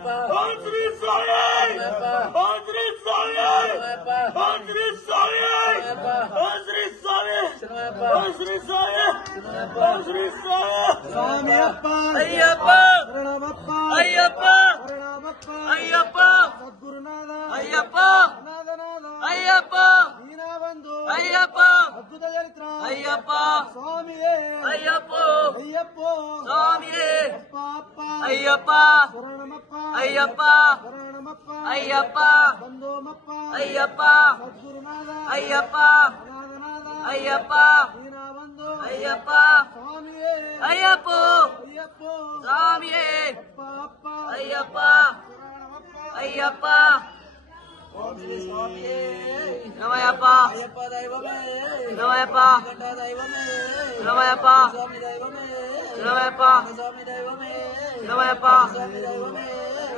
ओम श्री स्वामी ओम श्री स्वामी ओम श्री स्वामी ओम श्री स्वामी ओम श्री स्वामी ओम श्री स्वामी स्वामी अय्यप्पा शरणमप्पा अय्यप्पा शरणमप्पा अय्यप्पा सद्गुरुनाथ अय्यप्पा अय्यप्पा दीनबंधु अय्यप्पा अद्भुत चरित्र अय्यप्पा स्वामिये अय्यप्पो अय्यप्पो स्वामिये अय्यप्पा शरणमप्पा अय्यप्पा शरणमप्पा अय्यप्पा बंधुमप्पा अय्यप्पा सद्गुरुनाथ अय्यप्पा अय्यप्पा दीनबंधु अय्यप्पा स्वामिये अय्यप्पो अय्यप्पो स्वामिये अय्यप्पा अय्यप्पा ओम श्री स्वामी नमयप्पा अय्यप्पा दैवमे नमयप्पा कंठ दैवमे नमयप्पा स्वामी दैवमे नमयप्पा स्वामी दैवमे नमयप्पा स्वामी दैवमे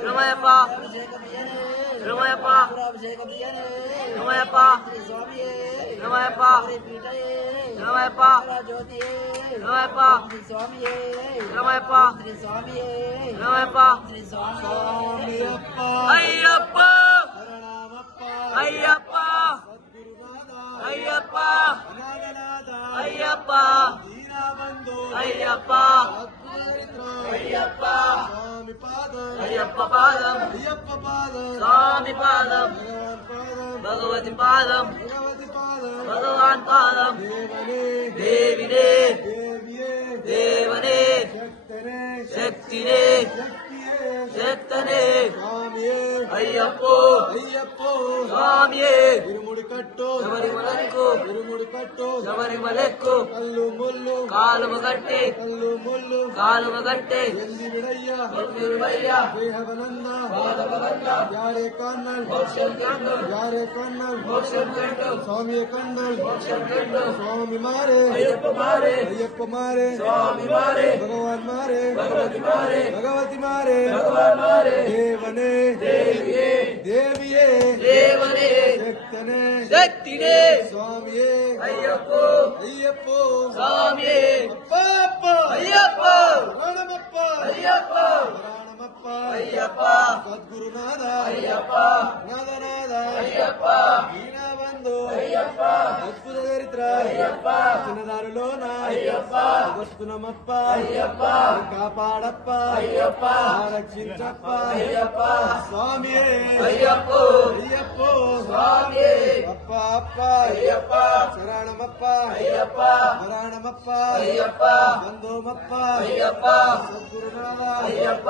नमयप्पा अभिषेक प्रियने नमयप्पा अभिषेक प्रियने नमयप्पा स्वामी नमयप्पा पीठये नमयप्पा ज्योतिये नमयप्पा स्वामी नमयप्पा श्री स्वामी नमयप्पा श्री स्वामी अय्यप्पा अय्यप्पा अय्यप्पा अय्यप्पा दीनबंधु अय्यप्पा अय्यप्पा स्वामी पादम अय्यप्पा पादम अय्यप्पा पादम स्वामी पादम भगवती पादम भगवान पादम देविने देवने शक्तिने शक्तने अय्यप्पो अय्यप्पो स्वामिये इरुमुडिकट्टो शबरिमलक्कु इरुमुडिकट्टो शबरिमलक्कु कल्लु मुल्लु कालुमगट्टे कल्लु मुल्लु कालुमगट्टे एल्लिविडय्य एल्लिविडय्य देहवनंद पादवनंद यारे कन्नल मोक्षम कंडल यारे कन्नल मोक्षम कंडल स्वामी कंडल मोक्षम कंडल स्वामी मारे अय्यप्पा मारे अय्यप्पा मारे स्वामी मारे भगवान मारे भगवती मारे भगवती मारे भगवान मारे देवने देविये देविये देवने शक्तने शक्तिने स्वामिये अय्यप्पो अय्यप्पो स्वामिये अप्पा अय्यप्पा शरणमप्पा अय्यप्पा शरणमप्पा अय्यप्पा सद्गुरुनाथ अय्यप्पा नाथनाथ अय्यप्पा दीनबंधु अय्यप्पा अद्भुत चरित्र अय्यप्पा చిన్నదారులోన అయ్యప్ప వస్తున్నమప్ప అయ్యప్ప కాపాడప్ప అయ్యప్ప రక్షించప్ప అయ్యప్ప స్వామియే అయ్యప్పో అయ్యప్పో స్వామియే అప్ప అప్ప అయ్యప్ప శరణమప్ప అయ్యప్ప శరణమప్ప అయ్యప్ప బంధుమప్ప అయ్యప్ప సద్గురునాథ అయ్యప్ప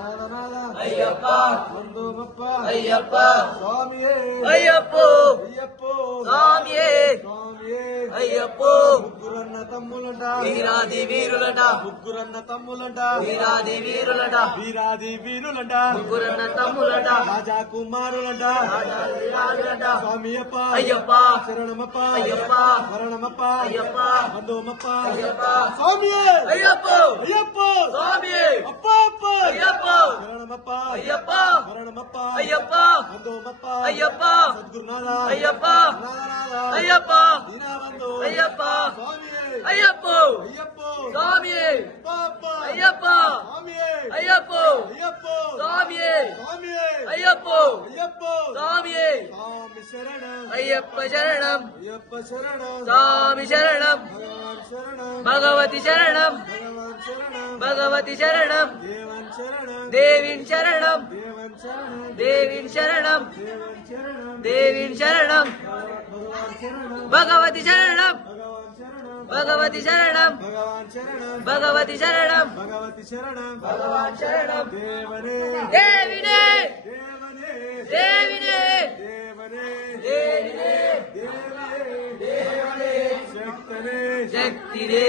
నాథనాథ అయ్యప్ప బంధుమప్ప అయ్యప్ప స్వామియే అయ్యప్పో అయ్యప్పో స్వామియే స్వామియే అయ్యప్పో ముగ్గురన్న తమ్ములంట వీరాది వీరులంట ముగ్గురన్న తమ్ములంట వీరాది వీరులంట వీరాది వీరులంట ముగ్గురన్న తమ్ములంట రాజా కుమారులంట రాజా వీరాజులంట స్వామియప్ప అయ్యప్ప శరణమప్ప అయ్యప్ప శరణమప్ప అయ్యప్ప బంధుమప్ప అయ్యప్ప స్వామియే అయ్యప్ప అయ్యప్ప స్వామియే అప్ప అప్ప అయ్యప్ప శరణమప్ప అయ్యప్ప శరణమప్ప అయ్యప్ప బంధుమప్ప అయ్యప్ప సద్గురునాథ అయ్యప్ప నాథనాథ అయ్యప్ప దీనబంధు అయ్యప్ప స్వామియే అయ్యప్పో అయ్యప్పో స్వామియే అయ్యప్ప స్వామియే అయ్యప్పో అయ్యప్పో స్వామియే స్వామియే అయ్యప్పో అయ్యప్పో స్వామియే స్వామి శరణం అయ్యప్ప శరణం అయ్యప్ప శరణం స్వామి శరణం భగవాన్ శరణం భగవతి శరణం భగవాన్ శరణం భగవతి శరణం దేవన్ శరణం దేవిన్ శరణం దేవన్ శరణం దేవిన్ శరణం దేవిన్ శరణం భగవాన్ శరణం భగవతి శరణం भगवती शरणम भगवान शरणम भगवती शरणम भगवती शरणम भगवान शरणम देवने देविने देवने देविने देवने देविने देवने शक्तने शक्तिने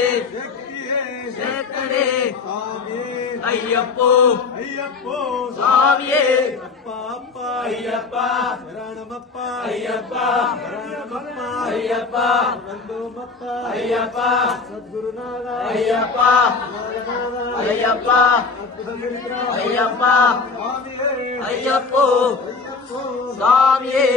शक्तने स्वामिये अय्यप्पो अय्यप्पो स्वामिये अप्पा अप्पा अय्यप्पा शरणमप्प अय्यप्पा शरणमप्प अय्यप्प बंधुमप्प अय्यप्प सद्गुरुनाथ अय्यप्प अय्यप्प अद्भुत चरित्र अय्यप्प स्वामिये अय्यप्पो स्वामिये।